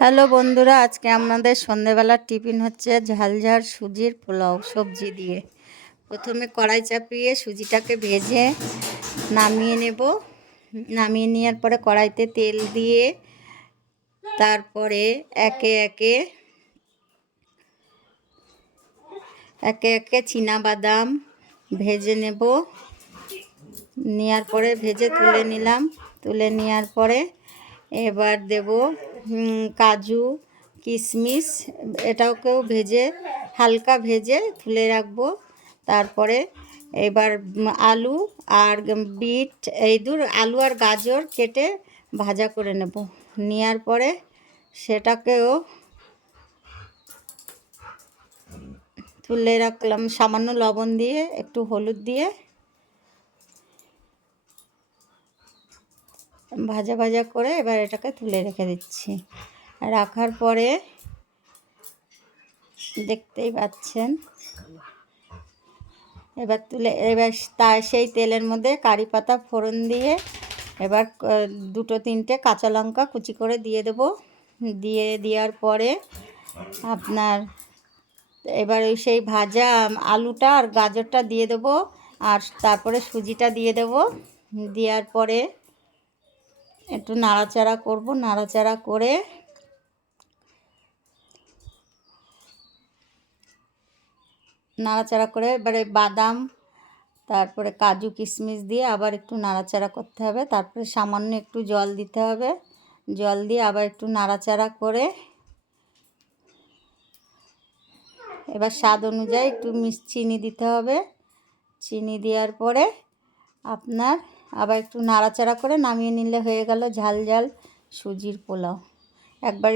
Hello বন্ধুরা, আজকে আমাদের সন্ধেবেলার টিফিন হচ্ছে ঝালঝাল সুজির পোলাও সবজি দিয়ে। প্রথমে কড়াই চাপিয়ে সুজিটাকে ভেজে নামিয়ে নেব। নামিয়ে নেওয়ার পরে কড়াইতে তেল দিয়ে তারপরে একে একে একে একে বাদাম ভেজে নেব। নেওয়ার পরে ভেজে তুলে নিলাম। তুলে নেওয়ার পরে এবার দেব কাজু কিশমিশ এটাকেও ভেজে, হালকা ভেজে তুলে রাখব। তারপরে এবার আলু আর বিট, এই দূর আলু আর গাজর কেটে ভাজা করে নেব। নেওয়ার পরে সেটাকেও তুলে রাখলাম। সামান্য লবণ দিয়ে, একটু হলুদ দিয়ে। ভাজা ভাজা করে এবার এটাকে তুলে রেখে দিচ্ছি। রাখার পরে দেখতেই পাচ্ছেন, এবার তুলে, এবার তা, সেই তেলের মধ্যে কারি পাতা, ফোড়ন দিয়ে এবার দুটো তিনটে কাঁচা লঙ্কা কুচি করে দিয়ে দেবো। দিয়ে দেওয়ার পরে আপনার এবার ওই সেই ভাজা আলুটা আর গাজরটা দিয়ে দেবো, আর তারপরে সুজিটা দিয়ে দেবো। দেওয়ার পরে একটু নাড়াচাড়া করব, নাড়াচাড়া করে নাড়াচাড়া করে এবারে বাদাম, তারপরে কাজু কিশমিশ দিয়ে আবার একটু নাড়াচাড়া করতে হবে। তারপরে সামান্য একটু জল দিতে হবে। জল দিয়ে আবার একটু নাড়াচাড়া করে এবার স্বাদ অনুযায়ী একটু মিস চিনি দিতে হবে। চিনি দেওয়ার পরে আপনার আবার একটু নাড়াচাড়া করে নামিয়ে নিলে হয়ে গেল ঝাল ঝাল সুজির পোলাও। একবার